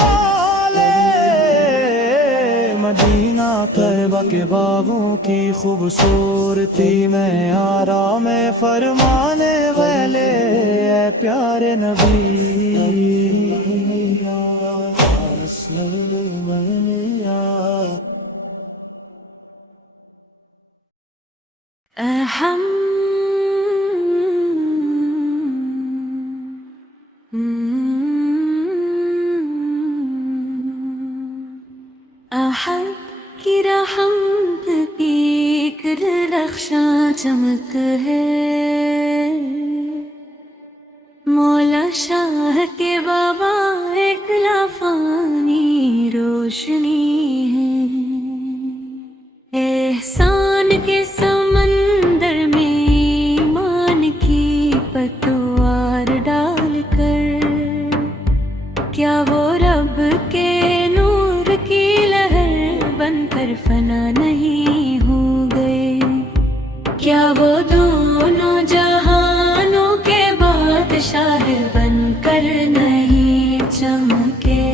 والے، مدینہ طیبہ کے باغوں کی خوبصورتی میں آرام فرمانے والے، اے پیارے نبی احد کی رحمت کی ایک رخشاں چمک ہے، مولا شاہ کے بابا ایک لافانی روشنی ہے، احسان کے سمندر میں ایمان کی پتوار ڈال کر، کیا وہ رب کے نور کی لہر بن کر فنا نہیں ہو گئے؟ کیا وہ دونوں جہانوں کے بادشاہ بن کر نہیں چمکے؟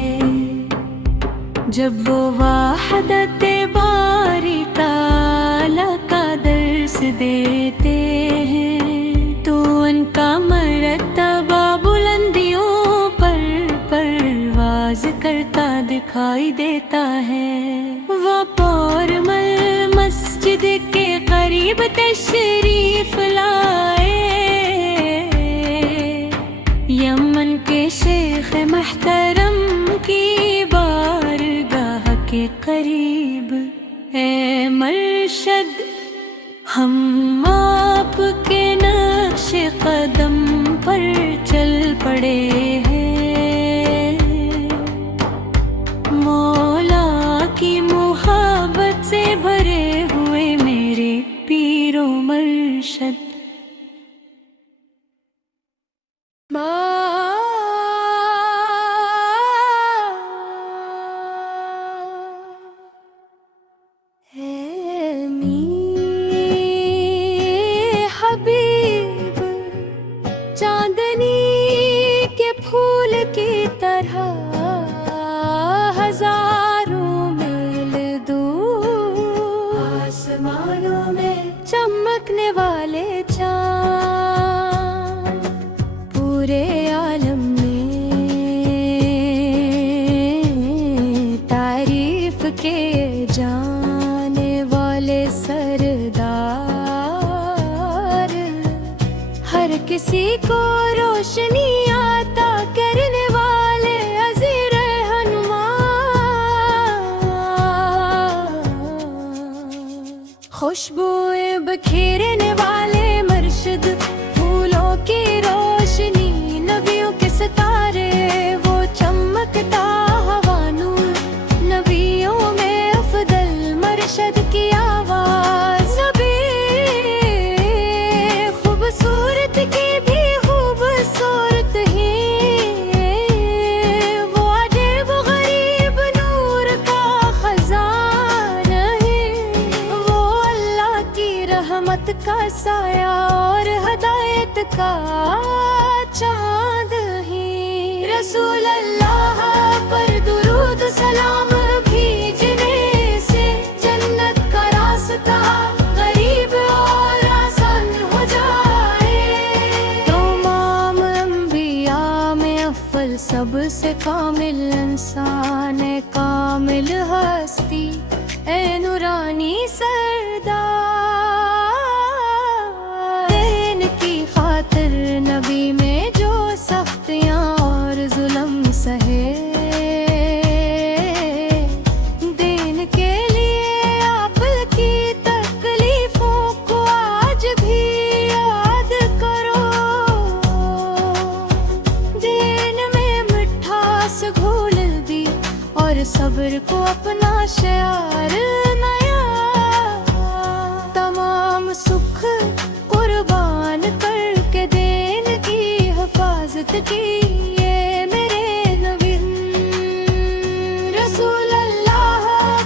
جب وہ وحدت باری تعالیٰ کا درس دیتے ہیں تو ان کا مرتبہ بلندیوں پر پرواز کرتا دکھائی دیتا ہے۔ وہ پورمل مسجد کے قریب تشریف لائے، یمن کے شیخ محترم کی بارگاہ کے قریب، اے مرشد ہم آپ کے نقش قدم پر چل پڑے ہیں، مولا کی محبت سے بھرے ہوئے میرے پیر و مرشد۔ حبیب چاندنی کے پھول کی طرح ہزاروں میل دور، آسمانوں میں چمکنے والے چاند، پورے عالم میں تعریف کے جانے والے سردار، ہر کسی کو روشنی عطا کرنے والے عزیز رہنما، خوشبوئیں بکھیرنے والے مرشد، پھولوں کی روشنی نبیوں کے ستارے، وہ چمکتا ہوا نور، نبیوں میں افضل مرشد کی آواز، نبی خوبصورت کی بھی خوبصورت ہی، وہ عجیب و غریب نور کا خزانہ ہے، وہ اللہ کی رحمت کا سایہ اور ہدایت کا چاند ہی، رسول اللہ پر درود سلام بھیجنے سے جنت کا راستہ قریب اور آسان ہو جائے، تمام انبیاء میں افضل سب سے کامل انسان، کامل ہستی، اے نورانی سردار، دین کی خاطر نبی میں جو سختیاں اور ظلم سہے، دین کے لیے آپ کی تکلیفوں کو آج بھی یاد کرو، دین میں مٹھاس گھول دی اور صبر کو اپنا شعار نیا، تمام سکھ قربان کر کے دین کی حفاظت کی، یہ میرے نبی رسول اللہ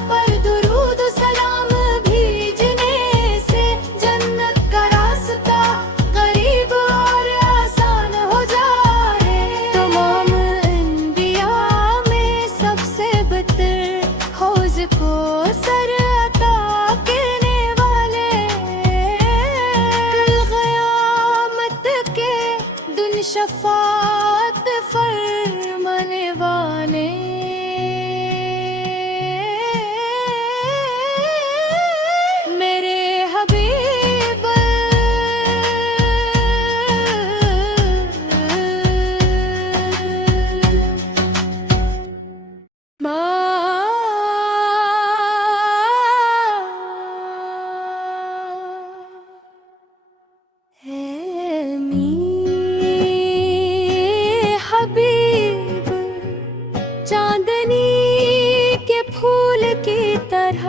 پر درود سلام بھیجنے سے جنت کا راستہ قریب اور آسان ہو جائے، تمام انبیاء شفاعت فرمانے والے میرے حبیب حبیب چاندنی کے پھول کی طرح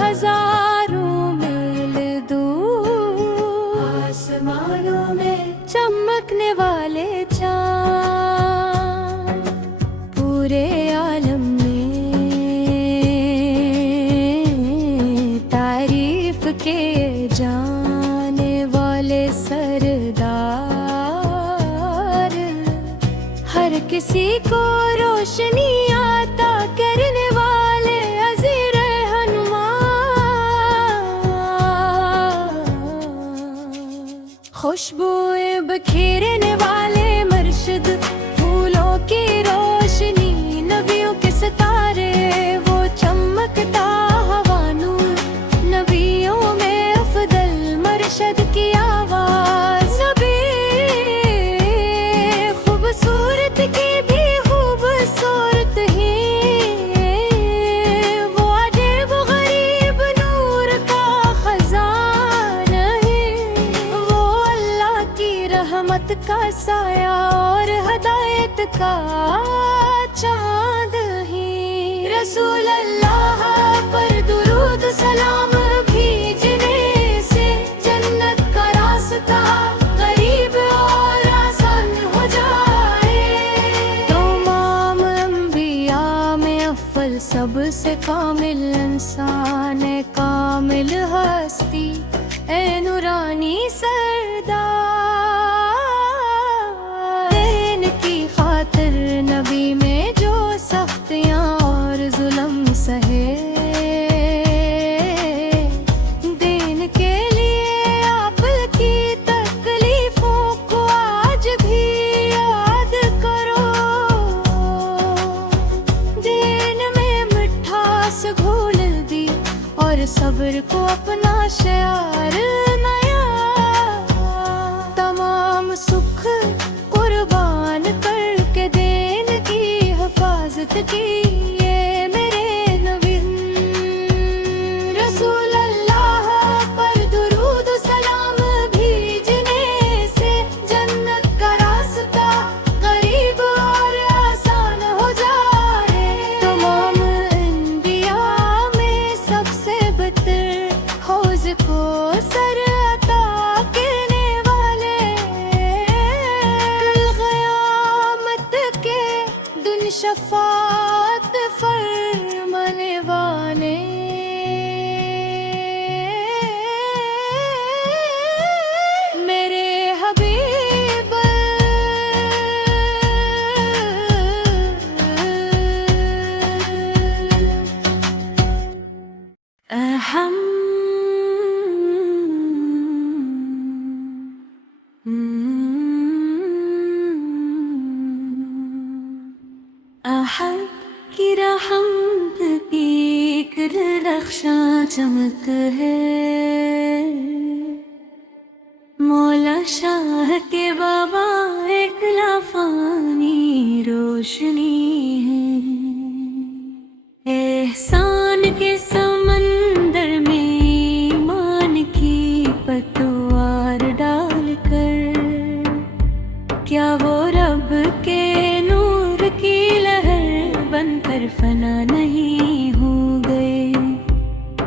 ہزاروں میل دور آسمانوں میں چمکنے والے چاند پورے عالم میں تعریف کے جانے والے سردار ہر کسی کو روشنی عطا کرنے والے عزیز رہنما خوشبوئیں بکھیرنے والے مرشد پھولوں کی روشنی نبیوں کے ستارے وہ چمکتا ہوا نور نبیوں میں افضل مرشد کی آواز نبی خوبصورت کی بھی خوبصورت ہی وہ عجیب غریب نور کا خزانہ ہے وہ اللہ کی رحمت کا سایہ اور ہدایت کا چاند ہی رسول اللہ پر درود سلام بھیجنے سے جنت کا راستہ قریب اور آسان ہو جائے تمام انبیاء میں افضل سب سے کامل انسان کامل ہستی اے نورانی سردار دین کی خاطر نبی میں جو سختیاں اور ظلم سہے دین کے لیے آپ کی تکلیفوں کو آج بھی یاد کرو دین میں مٹھاس گھول دی اور صبر کو اپنا شعار نیا تمام سکھ قربان کر کے دین کی حفاظت کی یہ میرے نبی رسول اللہ پر درود سلام بھیجنے سے جنت کا راستہ قریب اور آسان ہو جائے تمام انبیاء میں سب سے بہتر حوض کو سر عطا کرنے والے کل قیامت کے دن شفاعت فرمانے والے میرے حبیب احد کی رحمت کی ایک رخشاں چمک ہے مولا شاہ کے بابا ایک لافانی روشنی ہے احسان کے سمندر میں ایمان کی پتوار ڈال کر کیا وہ رب کے نور کی لہر بن کر فنا نہیں ہو گئے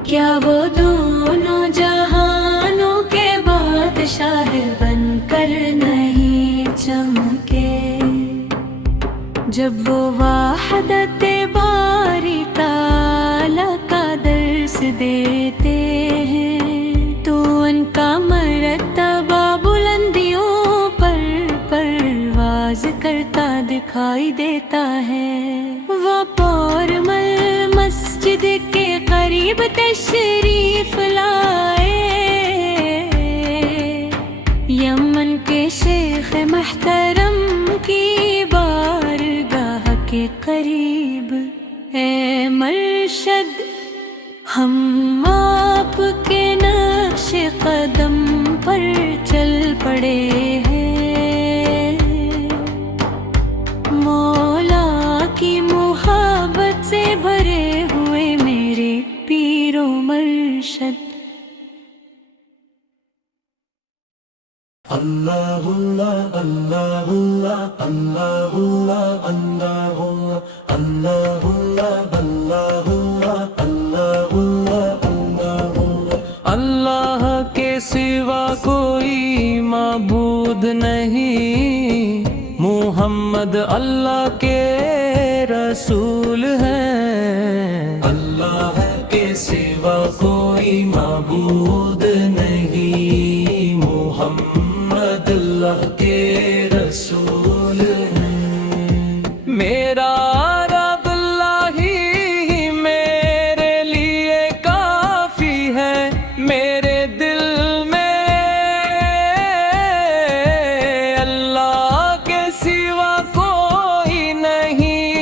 کیا وہ دونوں جہانوں کے بادشاہ بن کر نہیں چمکے جب وہ وحدت باری تعالیٰ کا درس دیتے ہیں تو ان کا مرتبہ بلندیوں پر پرواز کرتا دکھائی دیتا ہے وہ پورمل مسجد کے قریب تشریف لائے یمن کے شیخ ہم آپ کے نقش قدم پر چل پڑے ہیں، مولا کی محبت سے بھرے ہوئے میرے پیر و مرشد۔ اللہ اللہ اللہ اللہ اللہ اللہ اللہ اللہ اللہ اللہ اللہ کے سوا کوئی معبود نہیں، محمد اللہ کے رسول ہیں۔ اللہ کے سوا کوئی معبود نہیں، محمد اللہ کے رسول ہیں۔ میرا رب اللہ ہی میرے لیے کافی ہے، میرے دل میں اللہ کے سوا کوئی نہیں،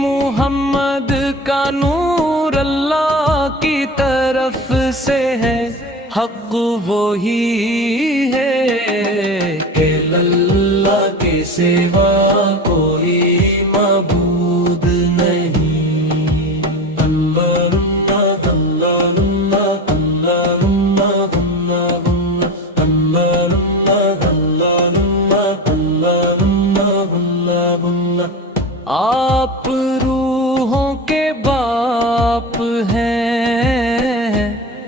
محمد کا نور اللہ کی طرف سے ہے، حق وہی ہے کہ اللہ کے سوا کوئی معبود نہیں۔ اللہ اللہ اللہ اللہ اللہ اللہ اللہ اللہ۔ آپ روحوں کے باپ ہیں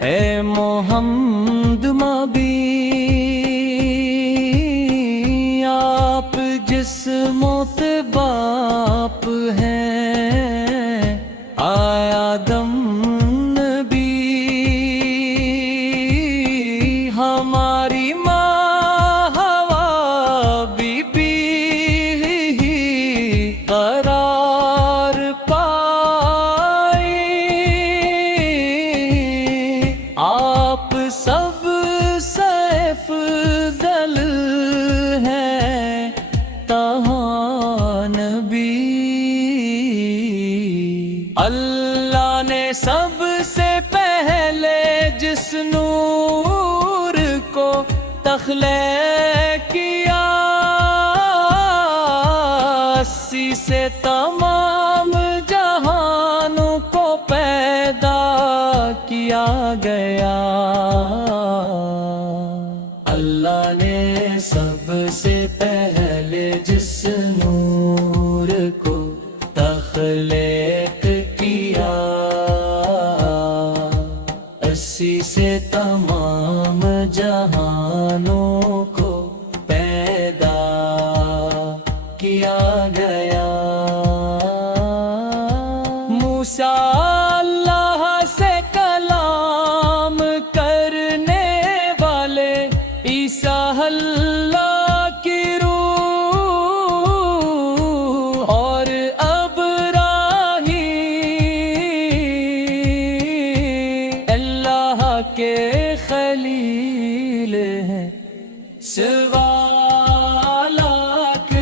اے محمد مبی، آپ جسموں کے باپ ہیں آیا دم نبی، ہماری ماں حوا بی بی قرار پائی، آپ سب سے افضل ہیں تہاں نبی۔ اللہ نے سب سے پہلے جس نور کو تخلیق کیا، اسی سے تمام جہانوں کو پیدا کیا گیا۔ اللہ نے سب سے پہلے جس نور کو تخلیق کیا، اسی سے تمام جہانوں کو پیدا کیا گیا۔ موسیٰ اللہ سے کلام کرنے والے، عیسیٰ اللہ کی روح، اور ابراہیم اللہ کے خلیل ہیں۔ سوا لاکھ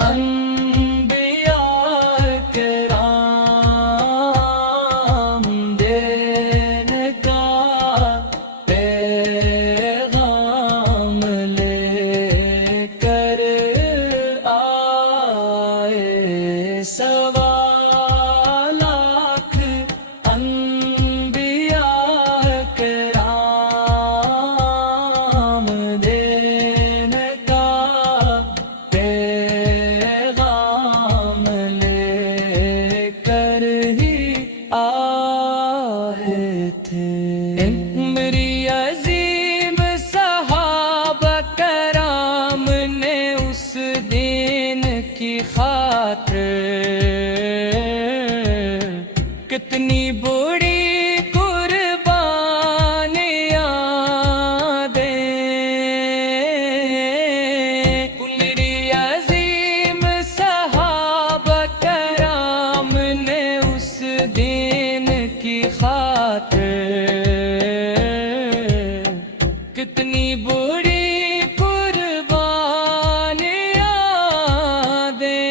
انبیاء کرام دین کا پیغام لے کر آئے، سوا لاکھ انبیاء کرام دین کا پیغام لے کر ہی آئے تھے۔ میری عظیم صحابہ کرام نے اس دین کی خاطر کتنی بڑی قربانیاں دیں، میری عظیم صحابہ کرام نے اس دین کی خاطر کتنی بڑی قربانیاں دیں۔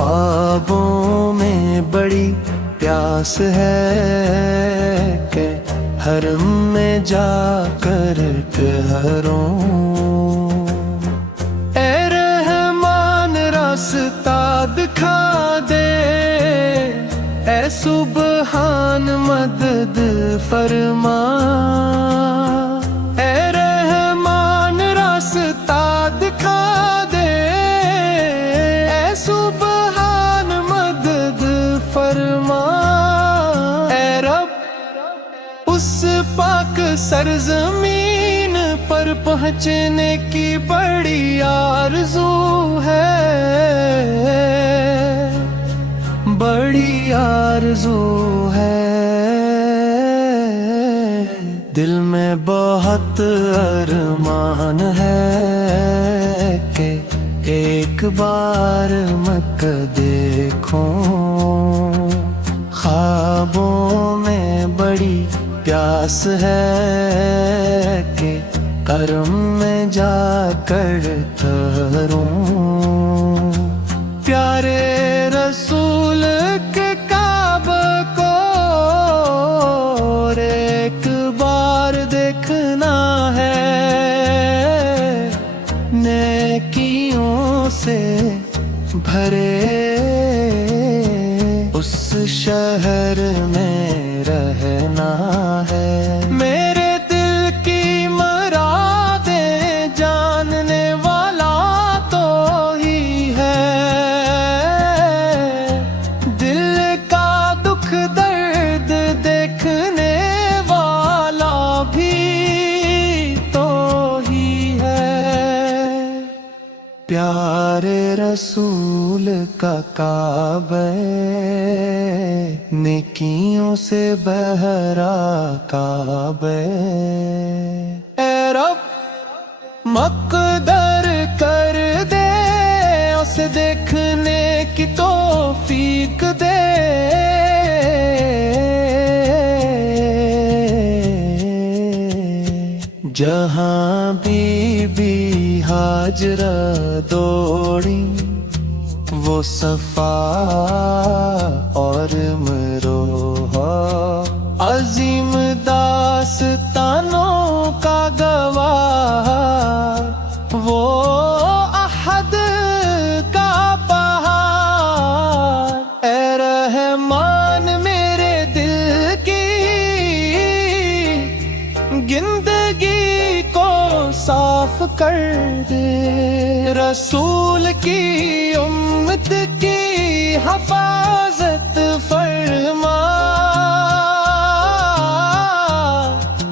خوابوں میں بڑی پیاس ہے کہ حرم میں جا کر ٹھہروں، اے رحمان راستہ دکھا دے، اے سبحان مدد فرما، اے رحمان راستہ دکھا دے، اے سبحان مدد فرما، اے رب اس پاک سرزمین پر پہنچنے کی بڑی آرزو ہے، بڑی آرزو ہے، دل میں بہت ارمان ہے کہ ایک بار مکہ دیکھوں، خوابوں میں بڑی پیاس ہے کہ کرم میں جا کر ٹھہروں، پیارے رسول کے کعبہ کو اور ایک بار دیکھنا ہے، نیکیوں سے بھرے اس شہر میں رہنا ہے، میرے دل کی مرادیں جاننے والا تو ہی ہے، دل کا دکھ درد دیکھنے والا بھی تو ہی ہے، پیارے رسول کا کعبہ نیکیوں سے بہرا کعبہ، اے رب مقدر کر دے، اسے دیکھنے کی توفیق دے، جہاں بی بی ہاجرہ دوڑی وہ صفا اور مروہ، عظیم داستانوں کا گواہ وہ احد کا پہاڑ، اے رحمان میرے دل کی گندگی کو صاف کر دے، رسول کی امت کی حفاظت فرما،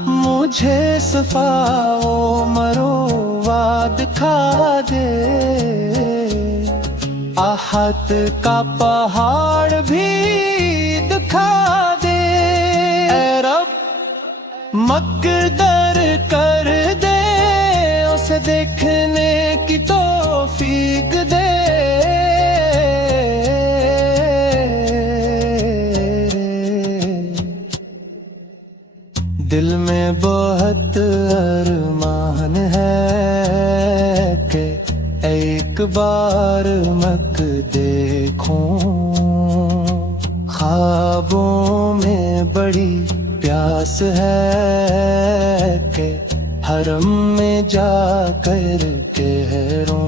مجھے صفا و مروہ دکھا دے، احد کا پہاڑ بھی دکھا دے، اے رب مقدر کر دے، اسے دیکھنے کی توفیق دے، دل میں بہت ارمان ہے کہ ایک بار مکہ دیکھوں، خوابوں میں بڑی پیاس ہے کہ حرم میں جا کر ٹھہروں،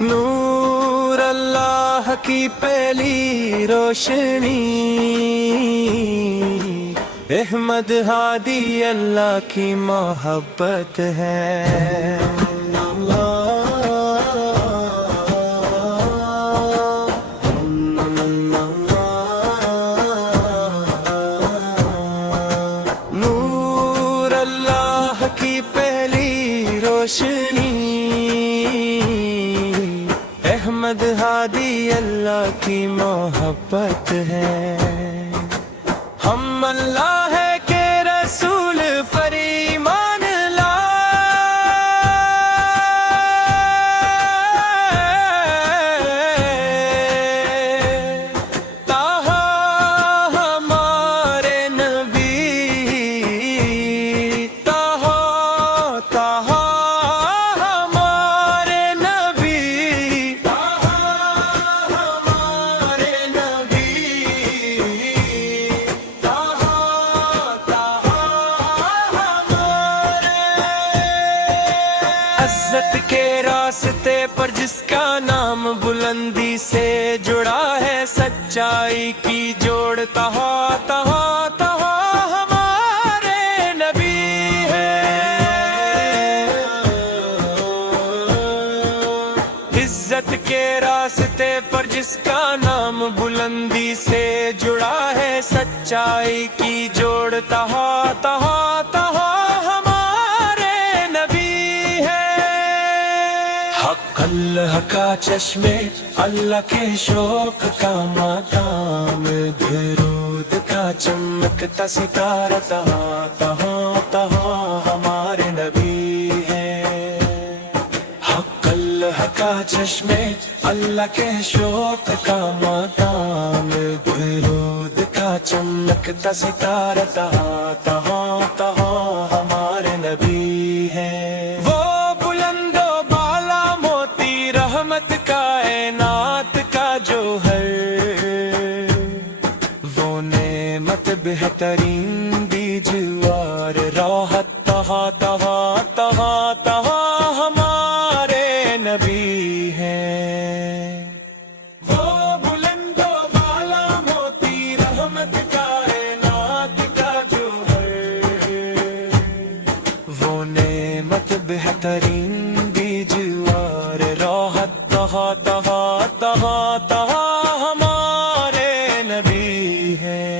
نور اللہ کی پہلی روشنی، احمد ہادی اللہ کی محبت ہے، نور اللہ کی پہلی روشنی، احمد ہادی اللہ کی محبت ہے، ہم اللہ ہے کہ رسول پر ایمان لائے، عزت کے راستے پر جس کا نام بلندی سے جڑا ہے، سچائی کی جوڑ تہا تہا تہا ہمارے نبی ہے۔ عزت کے راستے پر جس کا نام بلندی سے جڑا ہے، سچائی کی جوڑ تہا تہا تہا اللہ کا چشمے، اللہ کے شوق کا مقام، درود کا چمکتا ستارہ تہاں تہاں تہاں ہمارے نبی ہے۔ حق اللہ کا چشمے، اللہ کے شوق کا مقام، درود کا چمکتا ستارہ تہاں تہاں تہاں ہمارے نبی ہے۔ کائنات کا جوہر، وہ نعمت بہترین بیجوار، راحت تہا تہا تہا تہا ہمارے نبی ہیں۔ وہ بلند و بالا موتی رحمت کائنات کا جوہر، وہ نعمت بہترین بیجوار، راحت تہا تہا تہا تہا ہمارے نبی ہیں۔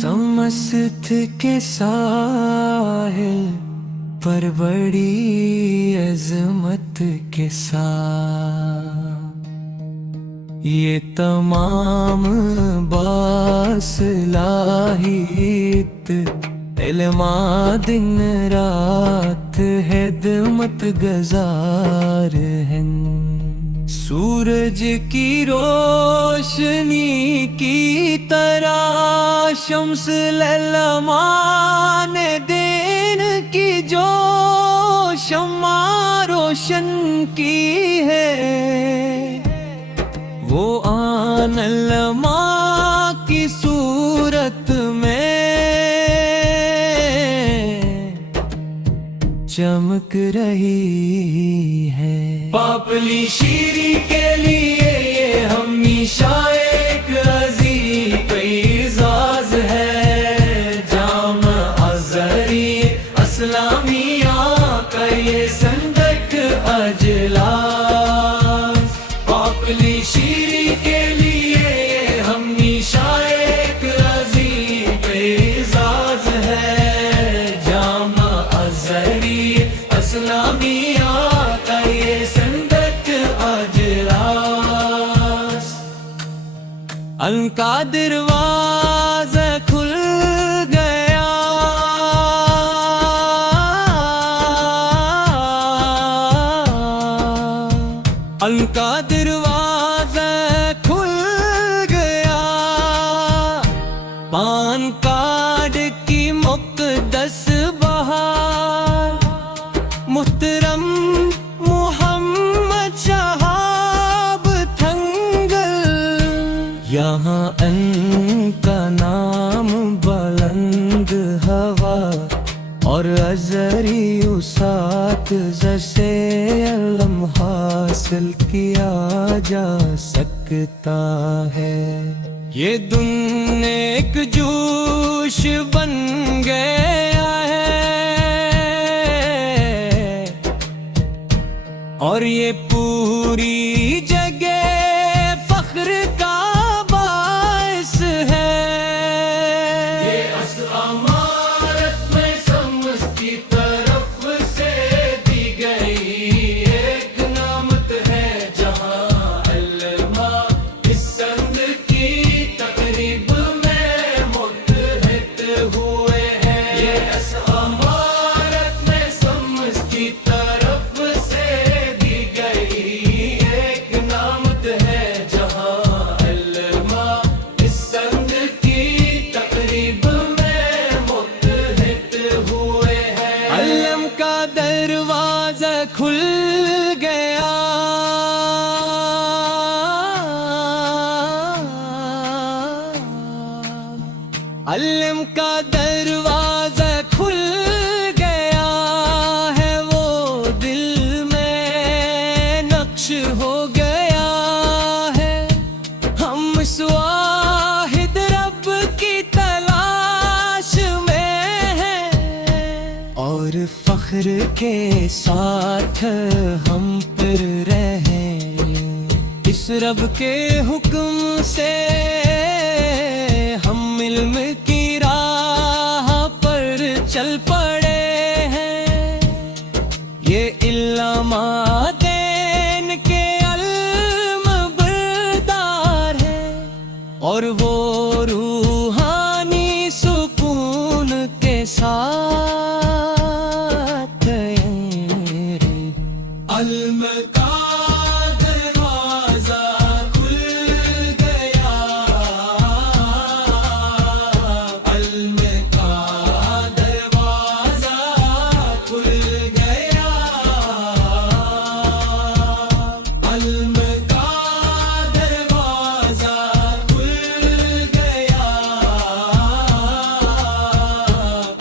سمست کے ساحل پر بڑی عظمت کے ساتھ یہ تمام باصلاحیت علم دن رات خدمت گزار ہیں۔ سورج کی روشنی کی طرح شمس لیلمان دین کی جو شمع روشن کی ہے، وہ آن علماء کی صورت میں چمک رہی ہے۔ پاپلی شیری کے لیے یہ ہمیشہ ایک عظیم اعزاز ہے، جامع ازہری اسلامیہ کا یہ صندوق اجلاس۔ پاپلی شیری کے لیے یہ ہمیشہ ایک عظیم اعزاز ہے، جامع ازہری اسلامیہ کا یہ صندوق اجلاس۔ ان کا دروازہ کھل گیا، ان کا دروازہ کھل گیا، پان کارڈ کی مقدس بہار، محترم محمد شہاب تھنگل، یہاں ان کا نام بلند ہوا اور ازہری اساتذہ سے علم حاصل کیا جا سکتا ہے۔ یہ دن ایک جوش بن گیا ہے اور یہ پوری جگہ فخر کا باعث ہے۔ یہ اس عمارت میں سمجھ کی طرف بس امارت میں سمجھ کی طرف سے دی گئی ایک نامت ہے جہاں علماء اس سنگ کی تقریب میں متحد ہوئے ہیں. علم کا دروازہ کھل گیا، علم کا دروازہ کھل گیا ہے، وہ دل میں نقش ہو گیا ہے. ہم اس واحد رب کی تلاش میں ہیں اور فخر کے ساتھ ہم پر رہیں اس رب کے حکم سے. ہم علم کی راہ پر چل پڑے ہیں، یہ علماء دین کے علم بردار ہے اور وہ روحانی سکون کے ساتھ علم کا دروازہ کھل گیا، علم کا دروازہ کھل گیا، علم کا دروازہ کھل گیا،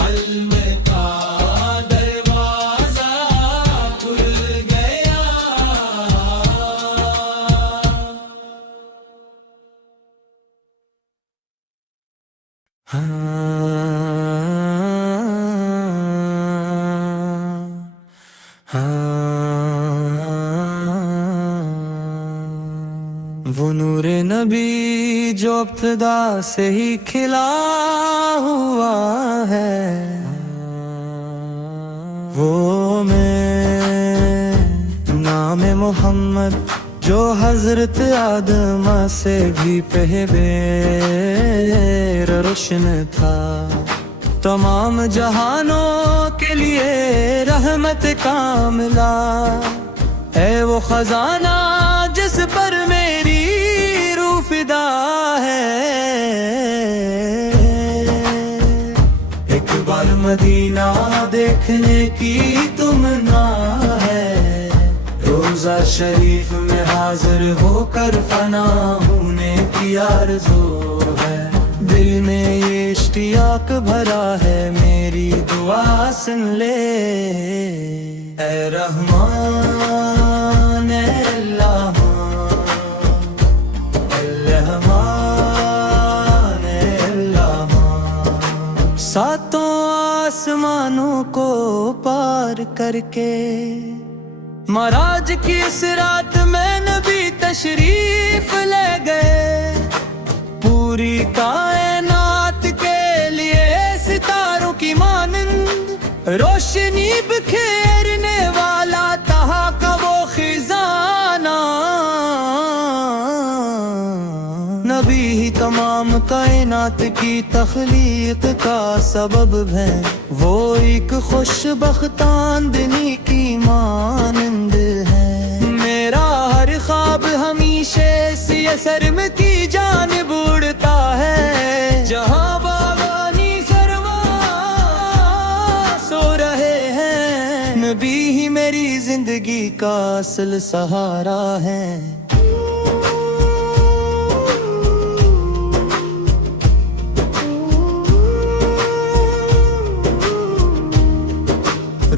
علم کا دروازہ کھل گیا. وہ نور نبی جو ابتدا سے ہی کھلا ہوا ہے، وہ میں نام محمد جو حضرت آدم سے بھی پہلے روشن تھا، تمام جہانوں کے لیے رحمت کاملہ ہے. وہ خزانہ جس پر میری روح فدا ہے. ایک بار مدینہ دیکھنے کی تمنا ہے، روضہ شریف میں حاضر ہو کر فنا ہونے کی آرزو ہے. دل میں یہ اشتیاق بھرا ہے، میری دعا سن لے اے رحمان اے اللہ، ساتوں آسمانوں کو پار کر کے معراج کی اس رات میں نبی تشریف لے گئے. پوری کائنات کے لیے ستاروں کی مانند روشنی بکھیرنے والا تہا کا وہ خزانہ. نبی ہی تمام کائنات کی تخلیق کا سبب ہے، وہ ایک خوش بختاندنی کی مانند ہے. میرا ہر خواب ہمیشہ سیہ سرم کی جانب اڑتا ہے، جہاں باغانی سرما سو رہے ہیں. نبی ہی میری زندگی کا اصل سہارا ہے.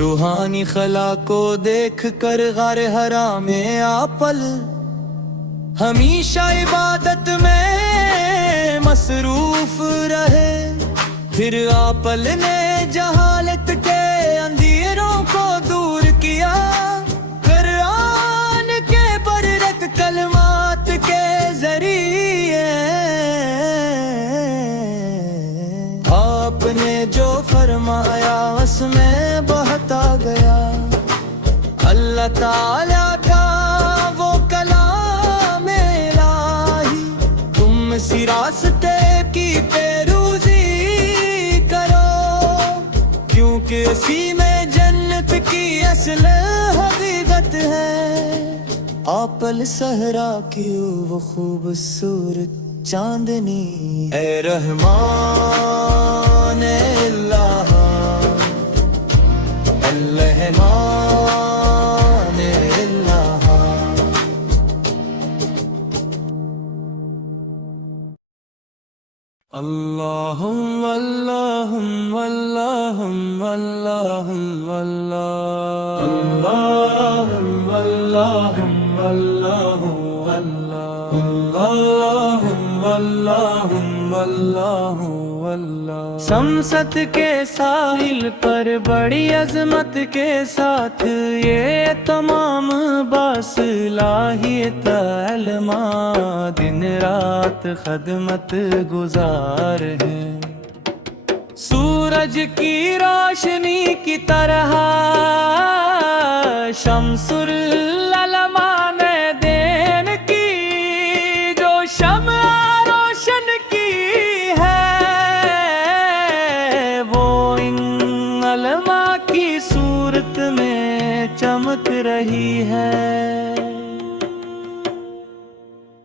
روحانی خلا کو دیکھ کر غار حرا میں آپل ہمیشہ عبادت میں مصروف رہے. پھر آپل نے جہالت کے اندھیروں کو دور کیا، قرآن کے پررت کلمات کے ذریعے. آپ نے جو فرمایا اس میں بہتا گیا، اللہ تعالیٰ کا وہ کلام الہی. تم راستے کی پیروزی کرو، کہ اسی میں جنت کی اصل حقیقت ہے۔ آپل صحرا کی وہ خوبصورت چاندنی، اے رحمان اللہ الرحمن اللہ۔ اللہم اللہم اللہم اللہم اللہم اللہم اللہم اللہم اللہم۔ شمست کے ساحل پر بڑی عظمت کے ساتھ یہ تمام باصلاحیت علماء دن رات خدمت گزار ہیں۔ سورج کی روشنی کی طرح شمس العلماء نے دین کی جو شمع روشن کی ہے، وہ ان علماء کی صورت میں چمک رہی ہے۔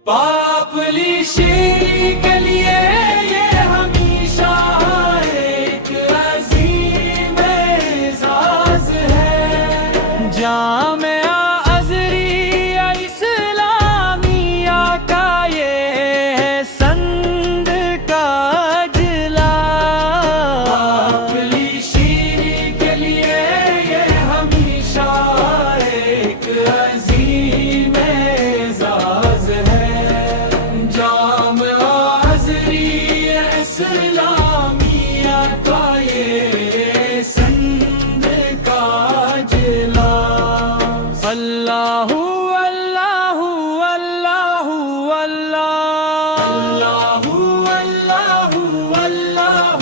پاپلی شیری کے لیے یہ ہمیشہ ایک عظیم اعزاز ہے۔ جامعہ ازہریہ اسلامیہ کا یہ ہے سند کا اجلاس۔ پاپلی شیری کے لیے یہ ہمیشہ ایک عظیم اعزاز ہے۔ جامعہ ازہریہ اسلامیہ کا یہ سند کا اجلاس۔ اللہ اللہ اللہ اللہ اللہ اللہ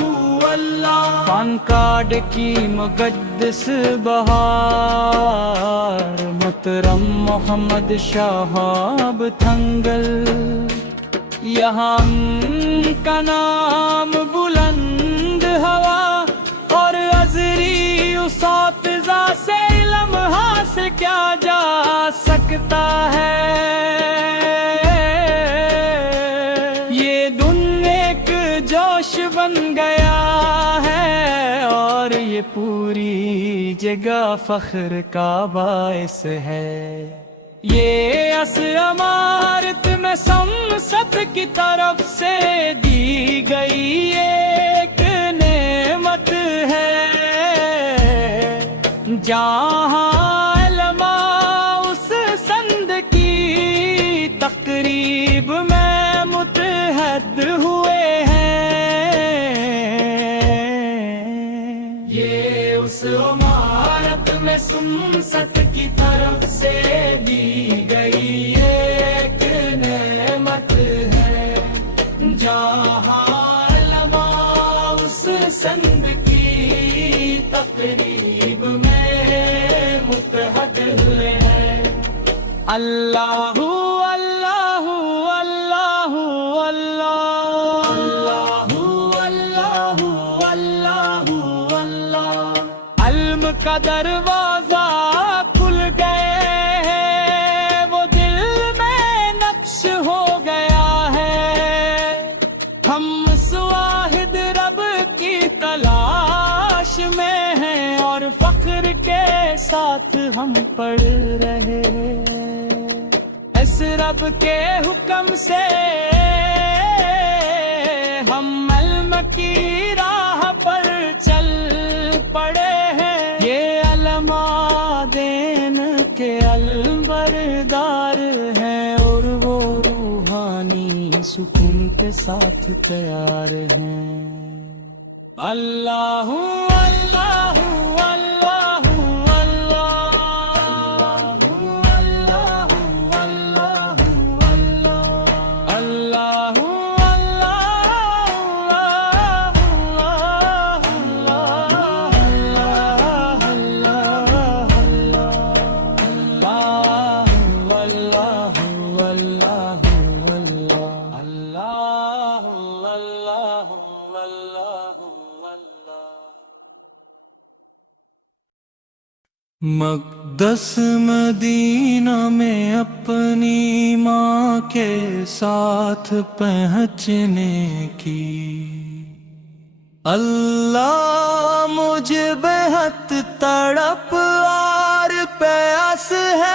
اللہ۔ پان کارڈ کی مقدس بہار محترم محمد شہاب تھنگل، یہاں ان کا نام بلند ہوا اور ازہری اساتذہ سے علم حاصل کیا جا سکتا ہے۔ یہ دن ایک جوش بن گیا ہے اور یہ پوری جگہ فخر کا باعث ہے۔ یہ اس عمارت میں سمست کی طرف سے دی گئی ایک نعمت ہے، جہاں علماء اس سند کی تقریب میں متحد ہوئے ہیں۔ یہ اس عمارت میں سمست کی طرف سے دی گئی ایک نعمت ہے، جہاں علماء اس سند کی تقریب میں متحد ہوئے ہیں۔ اللہ اللہ اللہ اللہ اللہ اللہ اللہ۔ علم کا دروازہ کھل گئے ہیں، وہ دل میں نقش ہو گیا ہے۔ ہم اس واحد رب کی تلاش میں ہیں اور فخر کے ساتھ ہم پڑھ رہے ہیں۔ اس رب کے حکم سے ہم علم کی راہ پر چل پڑے ہیں۔ یہ علماء دین کے علمبردار ہیں اور وہ روحانی سکون کے ساتھ تیار ہیں۔ اللہ اللہ اللہ مقدس مدینہ میں اپنی ماں کے ساتھ پہنچنے کی اللہ مجھے بہت تڑپ اور پیاس ہے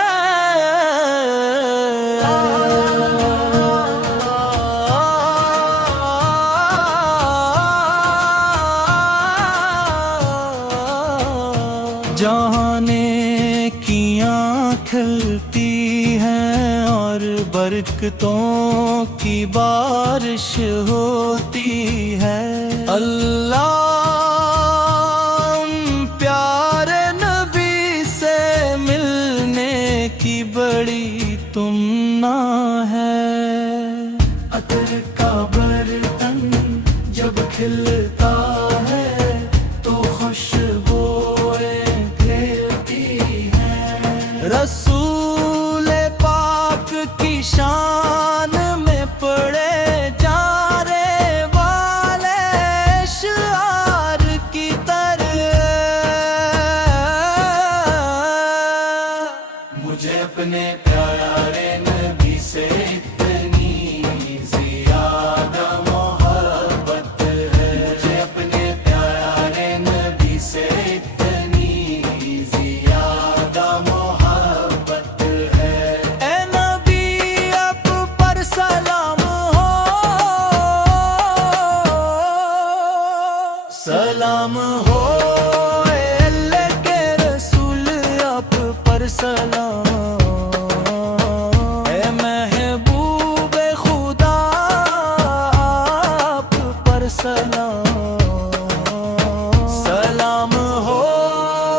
جہانے کیاں کھلتی ہیں اور برکتوں کی بارش ہوتی ہے اللہ پیارے نبی سے ملنے کی بڑی تمنا ہے عطر کا برتن جب کھلتا ہے تو خوشبوئیں پھیلتی ہیں رسول پاک کی شان میں پڑے جانے والے اشعار کی طرح مجھے اپنے پیارے نبی سے اتنی زیادہ محبت ہے مجھے اپنے پیارے نبی سے اتنی زیادہ محبت ہے اے نبی آپ پر سلام ہو سلام ہو اے اللہ کے رسول آپ پر سلام اے محبوب خدا آپ پر سلام سلام ہو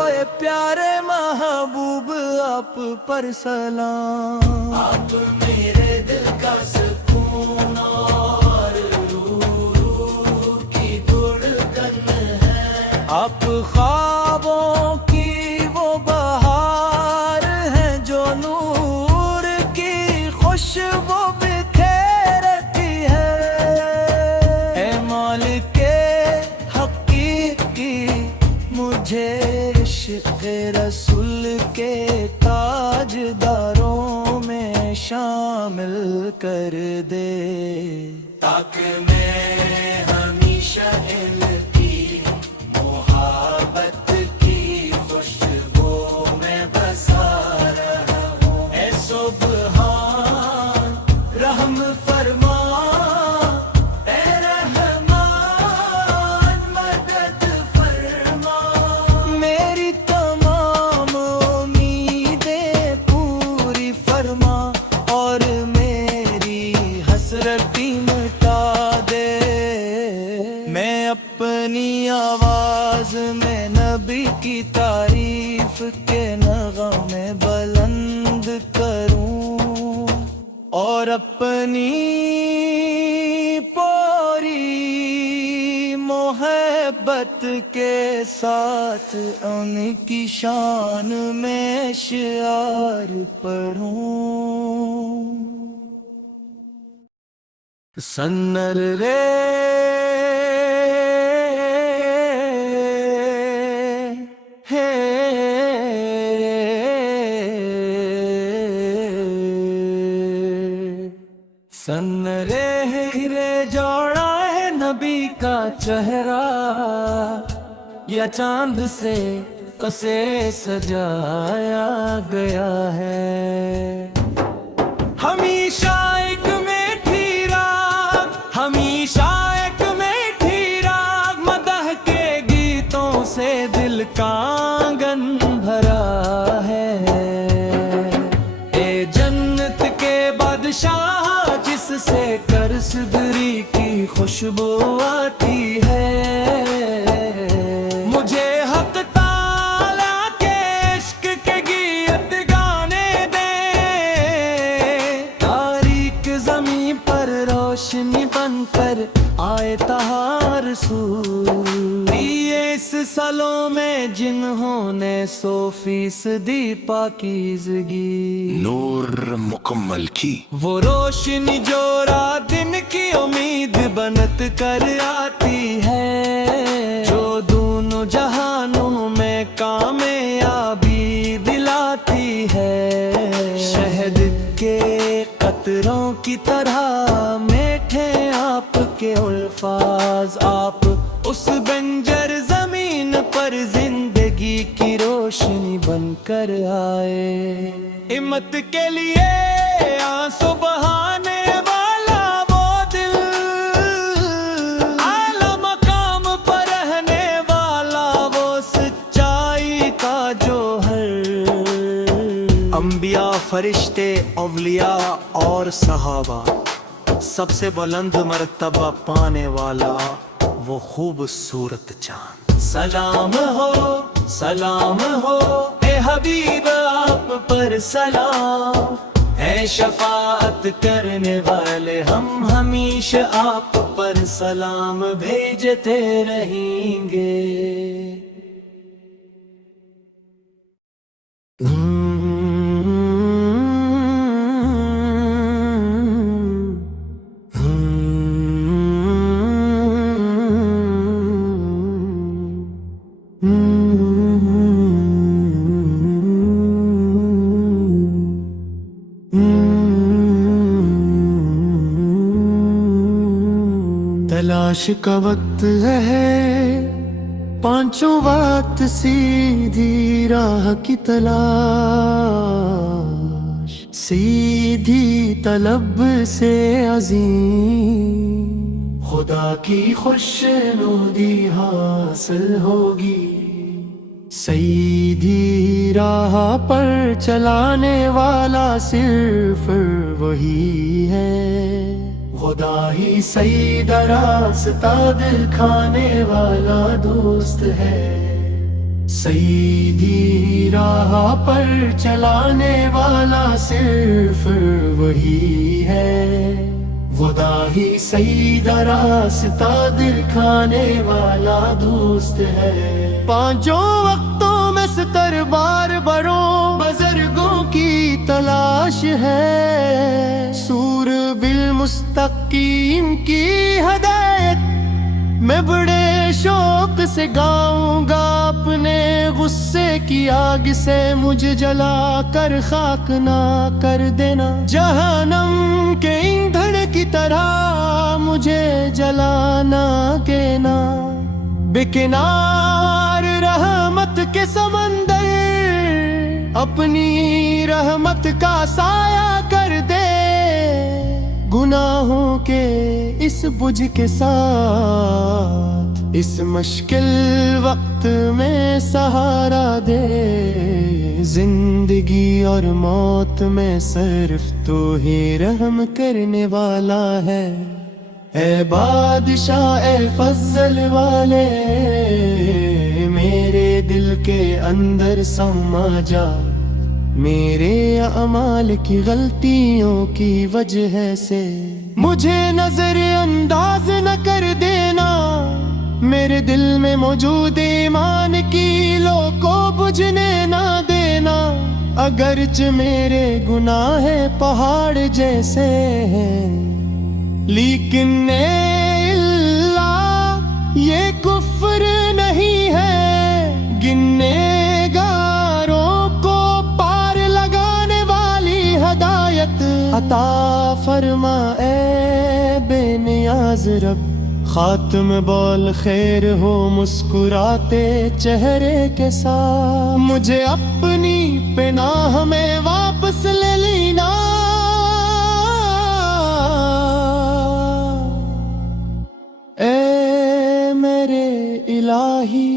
اے پیارے محبوب آپ پر سلام آپ میرے دل کا سکون اور روح کی دھڑکن ہے آپ خوابوں کی وہ بہار ہیں جو نور کی خوشبو بکھیرتی ہے اے مالک حقیقی مجھے عشق رسول کے تاجداروں میں شامل کر دے تاکہ میں ہمیشہ ان کی محبت کی خوشبو میں بسا رہا ہوں اے سبحان رحم فرما اے رحمان مدد فرما میری تمام امیدیں پوری فرما اور میری حسرتی مٹا دے میں اپنی آواز میں نبی کی تعریف کے نغمے بلند کروں اور اپنی پوری محبت کے ساتھ ان کی شان میں اشعار پڑھوں سنر رے سن رے ہیرے جوڑا ہے نبی کا چہرہ یا چاند سے کسے سجایا گیا ہے ہمیشہ ایک میٹھی راگ ہمیشہ ایک میٹھی راگ مدح کے گیتوں سے دل کا آنگن بھرا ہے اے جنت کے بادشاہ جس سے کرسدری کی خوشبو آتی ہے مجھے حق تعالیٰ کے عشق کے گیت گانے دے تاریک زمین پر روشنی بن کر آئے طہا رسول اس سالوں میں جنہوں نے 100% پاکیزگی نور مکمل کی وہ روشنی جو رات دن کی امید بنت کر آتی ہے جو دونوں جہانوں میں کامیابی کی طرح میٹھے آپ کے الفاظ، آپ اس بنجر زمین پر زندگی کی روشنی بن کر آئے۔ ہمت کے لیے آنسو بہانے والا وہ دل، اعلیٰ مقام پر رہنے والا وہ سچائی کا جوہر۔ انبیاء، فرشتے، اولیاء اور صحابہ، سب سے بلند مرتبہ پانے والا وہ خوبصورت چاند۔ سلام ہو اے حبیب آپ پر سلام، اے شفاعت کرنے والے ہم ہمیشہ آپ پر سلام بھیجتے رہیں گے۔ تلاش کا وقت ہے، پانچوں وقت سیدھی راہ کی تلاش، سیدھی طلب سے عظیم خدا کی خوشنودی حاصل ہوگی۔ سیدھی راہ پر چلانے والا صرف وہی ہے، خدا ہی سید راستہ دکھانے والا دوست ہے۔ سیدھی راہ پر چلانے والا صرف وہی ہے، خدا ہی سید راستہ دکھانے والا دوست ہے۔ پانچوں وقتوں میں ستر بار بروں بزرگوں کی تلاش ہے، سور بالمستقیم کی ہدایت میں بڑے شوق سے گاؤں گا۔ اپنے غصے کی آگ سے مجھے جلا کر خاک نہ کر دینا، جہنم کے ایندھن کی طرح مجھے جلانا دینا۔ بے کنار رحمت کے سمندر اپنی رحمت کا سایہ کر دے، گناہوں کے اس بجھ کے ساتھ اس مشکل وقت میں سہارا دے۔ زندگی اور موت میں صرف تو ہی رحم کرنے والا ہے، اے بادشاہ اے فضل والے، میرے دل کے اندر سما جا، میرے اعمال کی غلطیوں کی وجہ سے مجھے نظر انداز نہ کر دینا، میرے دل میں موجود ایمان کی لو کو بجھنے نہ دینا۔ اگرچہ میرے گناہ پہاڑ جیسے ہیں، لیکن اے اللہ یہ کفر نہیں ہے، گننے گاروں کو پار لگانے والی ہدایت عطا فرما اے بے نیاز رب۔ خاتم بول خیر ہو مسکراتے چہرے کے ساتھ، مجھے اپنی پناہ میں واپس لے لینا۔ اے میرے الہی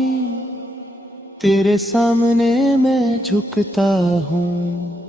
تیرے سامنے میں جھکتا ہوں،